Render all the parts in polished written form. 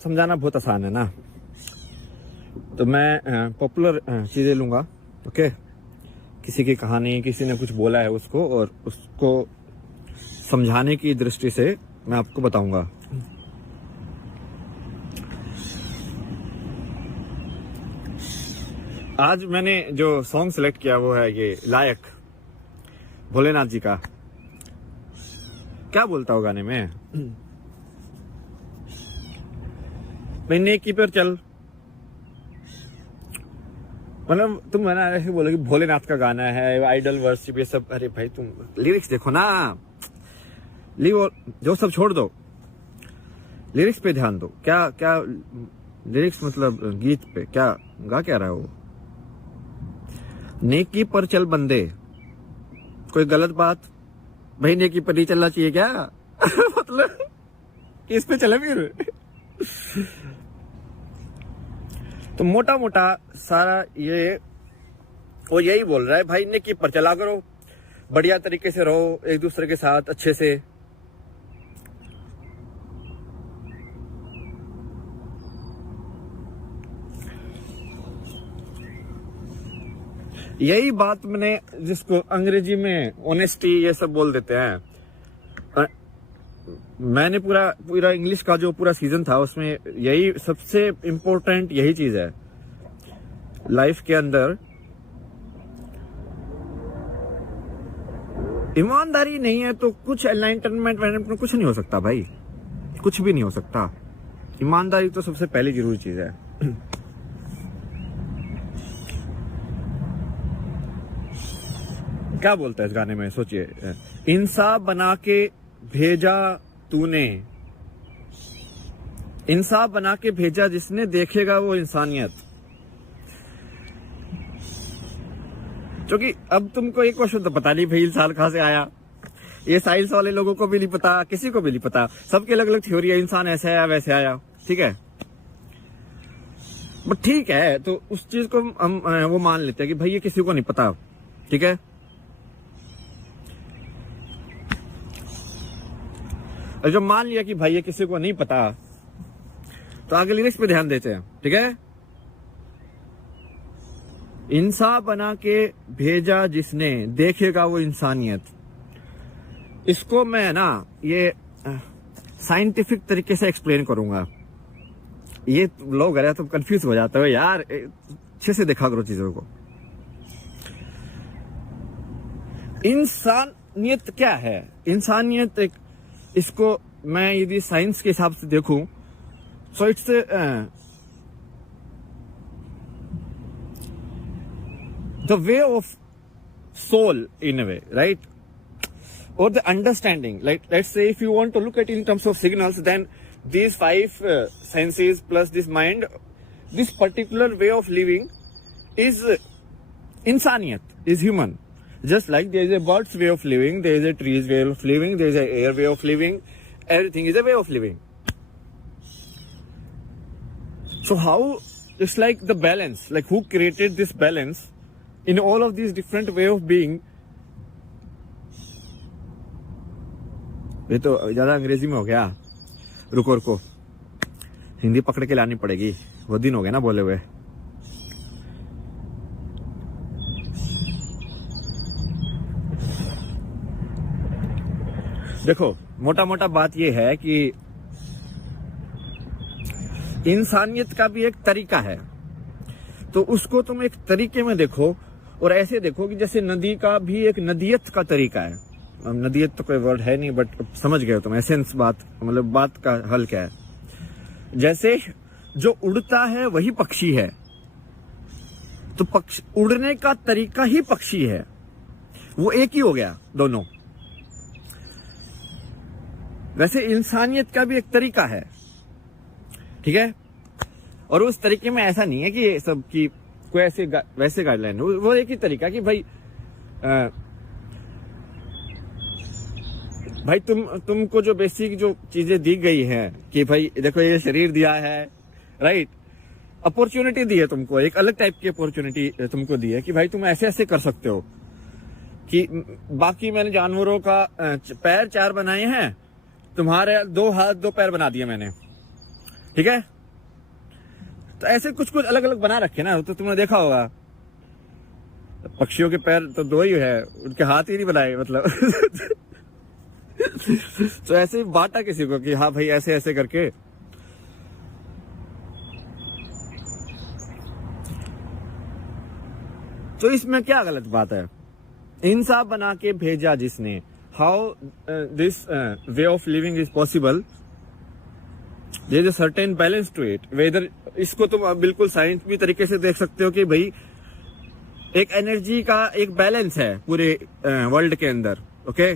समझाना बहुत आसान है ना, तो मैं पॉपुलर चीजें लूंगा। ओके, किसी की कहानी, किसी ने कुछ बोला है उसको, और उसको समझाने की दृष्टि से मैं आपको बताऊंगा। आज मैंने जो सॉन्ग सेलेक्ट किया वो है ये लायक, भोलेनाथ जी का। क्या बोलता हो गाने में? मैं नेकी पर चल, मतलब तुम है ना ऐसे बोलोगे भोलेनाथ का गाना है, आइडल वर्शिप, ये सब। अरे भाई तुम लिरिक्स देखो ना, वो जो सब छोड़ दो, लिरिक्स पे ध्यान दो। क्या क्या लिरिक्स, मतलब गीत पे क्या गा क्या रहा है वो? नेकी पर चल बंदे, कोई गलत बात भाई नेकी पर नहीं चलना चाहिए क्या? मतलब इस पे चले फिर। तो मोटा मोटा सारा ये वो यही बोल रहा है भाई, नेकी पर चला करो, बढ़िया तरीके से रहो एक दूसरे के साथ अच्छे से। यही बात मैंने, जिसको अंग्रेजी में ऑनेस्टी ये सब बोल देते हैं, मैंने पूरा इंग्लिश का जो पूरा सीजन था उसमें यही सबसे इम्पोर्टेंट यही चीज है लाइफ के अंदर। ईमानदारी नहीं है तो कुछ एनलाइटनमेंट में कुछ नहीं हो सकता भाई, कुछ भी नहीं हो सकता। ईमानदारी तो सबसे पहली जरूरी चीज है। क्या बोलता है इस गाने में, सोचिए। इंसाफ बना के भेजा तूने, इंसाफ बना के भेजा जिसने, देखेगा वो इंसानियत। क्योंकि अब तुमको एक क्वेश्चन तो पता नहीं भाई इंसान कहां से आया, ये साइंस वाले लोगों को भी नहीं पता, किसी को भी नहीं पता, सबके अलग अलग थ्योरी है, इंसान ऐसे आया वैसे आया, ठीक है। बट ठीक है, तो उस चीज को हम वो मान लेते हैं कि भाई ये किसी को नहीं पता, ठीक है। और जब मान लिया कि भाई ये किसी को नहीं पता, तो आगे लिरिक्स पे ध्यान देते हैं, ठीक है। इंसान बना के भेजा जिसने, देखेगा वो इंसानियत। इसको मैं ना ये साइंटिफिक तरीके से एक्सप्लेन करूंगा। ये लोग है तुम कंफ्यूज हो जाते हो यार, अच्छे से देखा करो चीजों को। इंसानियत क्या है? इंसानियत एक, इसको मैं यदि साइंस के हिसाब से देखूं so it's the way of soul in a way, right? और the understanding, like let's say if you want to look at in terms of signals, then these five senses plus this mind, this particular way of living is insaniyat, is human. Just like there is a bird's way of living, there is a tree's way of living, there is a air way of living, everything is a way of living. So how, it's like the balance, like who created this balance in all of these different way of being? ये तो ज्यादा अंग्रेजी में हो गया, रुको हिंदी पकड़ के लानी पड़ेगी, वो दिन हो गए ना बोले हुए। देखो मोटा मोटा बात ये है कि इंसानियत का भी एक तरीका है, तो उसको तुम एक तरीके में देखो, और ऐसे देखो कि जैसे नदी का भी एक नदियत का तरीका है। नदियत तो कोई वर्ड है नहीं, बट समझ गए तुम एसेंस, बात मतलब बात का हल क्या है। जैसे जो उड़ता है वही पक्षी है, तो पक्षी उड़ने का तरीका ही पक्षी है, वो एक ही हो गया दोनों। वैसे इंसानियत का भी एक तरीका है, ठीक है। और उस तरीके में ऐसा नहीं है कि ये सब की कोई ऐसे वैसे गाइडलाइन, वो एक ही तरीका कि भाई तुमको जो बेसिक जो चीजें दी गई हैं कि भाई देखो ये शरीर दिया है, राइट, अपॉर्चुनिटी दी है तुमको, एक अलग टाइप की अपॉर्चुनिटी तुमको दी है कि भाई तुम ऐसे ऐसे कर सकते हो। कि बाकी मैंने जानवरों का पैर 4 बनाए हैं, तुम्हारे 2 हाथ 2 पैर बना दिए मैंने, ठीक है। तो ऐसे कुछ कुछ अलग अलग बना रखे ना, तो तुमने देखा होगा पक्षियों के पैर तो दो ही है, उनके हाथ ही नहीं बनाए मतलब। तो ऐसे बांटा किसी को कि हाँ भाई ऐसे ऐसे करके। तो इसमें क्या गलत बात है? इंसाफ बना के भेजा जिसने, how this way of living is possible, there is a certain balance to it. Whether इसको तुम बिल्कुल साइंटिफिक तरीके से देख सकते हो कि भाई एक एनर्जी का एक बैलेंस है पूरे वर्ल्ड के अंदर, ओके,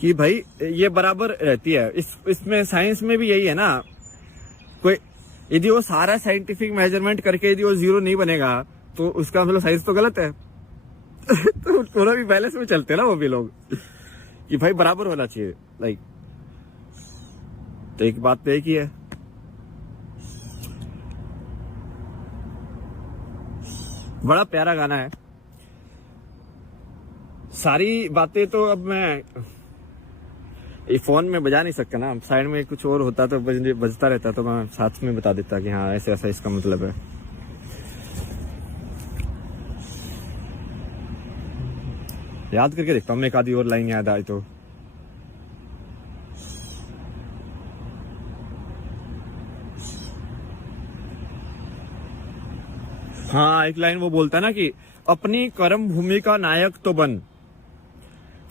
कि भाई ये बराबर रहती है। इसमें साइंस में भी यही है ना, कोई यदि वो सारा साइंटिफिक मेजरमेंट करके यदि वो जीरो नहीं बनेगा तो उसका मतलब साइंस तो गलत है। तो थोड़ा भी बैलेंस में चलते हैं ना वो भी लोग, कि भाई बराबर होना चाहिए, लाइक। तो एक बात तो एक ही है। बड़ा प्यारा गाना है। सारी बातें तो अब मैं ये फोन में बजा नहीं सकता ना, साइड में कुछ और होता तो बजता रहता तो मैं साथ में बता देता कि हाँ ऐसे ऐसा इसका मतलब है। याद करके देखता हूँ, एक आधी और लाइन याद आई तो। हाँ, एक लाइन वो बोलता है ना कि अपनी कर्म भूमि का नायक तो बन।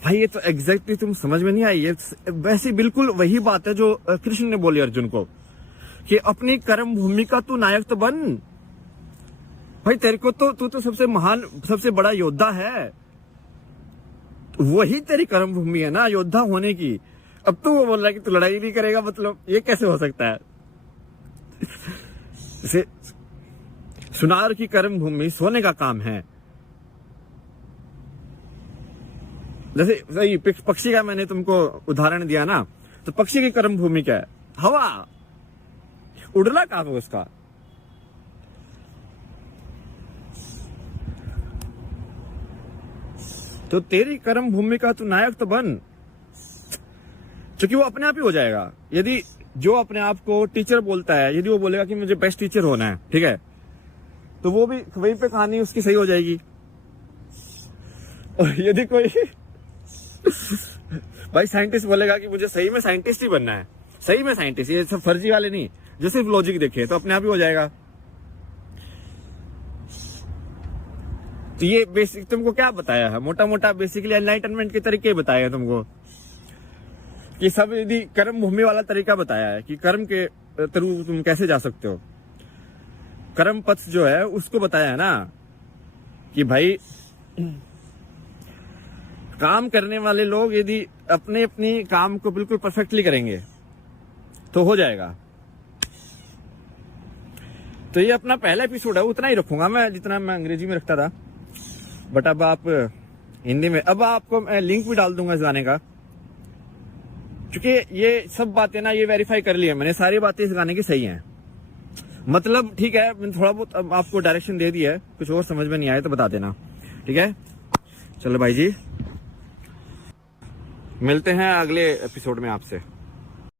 भाई ये तो एग्जैक्टली तुम समझ में नहीं आई, ये वैसे बिल्कुल वही बात है जो कृष्ण ने बोली अर्जुन को, कि अपनी कर्म भूमि का तू नायक तो बन। भाई तेरे को तो तू तो सबसे महान सबसे बड़ा योद्धा है, वही तेरी कर्म भूमि है ना योद्धा होने की। अब तू वो बोल रहा है कि तू लड़ाई नहीं करेगा, मतलब ये कैसे हो सकता है? जैसे सुनार की कर्म भूमि सोने का काम है। जैसे सही पक्षी का मैंने तुमको उदाहरण दिया ना, तो पक्षी की कर्म भूमि क्या है? हवा, उड़ना काम है उसका। तो तेरी कर्म भूमि का तू नायक तो बन, क्योंकि वो अपने आप ही हो जाएगा। यदि जो अपने आप को टीचर बोलता है, यदि वो बोलेगा कि मुझे बेस्ट टीचर होना है, ठीक है, तो वो भी वहीं पे कहानी उसकी सही हो जाएगी। और यदि कोई भाई साइंटिस्ट बोलेगा कि मुझे सही में साइंटिस्ट ही बनना है, सही में साइंटिस्ट, ये सब फर्जी वाले नहीं, जो सिर्फ लॉजिक देखे, तो अपने आप ही हो जाएगा। तो ये बेसिक तुमको क्या बताया है? मोटा मोटा बेसिकली एनलाइटनमेंट के तरीके बताए हैं तुमको, कि सब यदि कर्म भूमि वाला तरीका बताया है कि कर्म के थ्रू तुम कैसे जा सकते हो। कर्म पथ जो है उसको बताया है ना, कि भाई काम करने वाले लोग यदि अपने अपनी काम को बिल्कुल परफेक्टली करेंगे तो हो जाएगा। तो ये अपना पहला एपिसोड है, उतना ही रखूंगा मैं जितना मैं अंग्रेजी में रखता था, बट अब आप हिंदी में, अब आपको मैं लिंक भी डाल दूंगा इस गाने का, क्योंकि ये सब बातें ना ये वेरीफाई कर ली है मैंने, सारी बातें इस गाने की सही हैं। मतलब ठीक है, मैंने थोड़ा बहुत अब आपको डायरेक्शन दे दिया है, कुछ और समझ में नहीं आए तो बता देना, ठीक है। चलो भाई जी, मिलते हैं अगले एपिसोड में आपसे।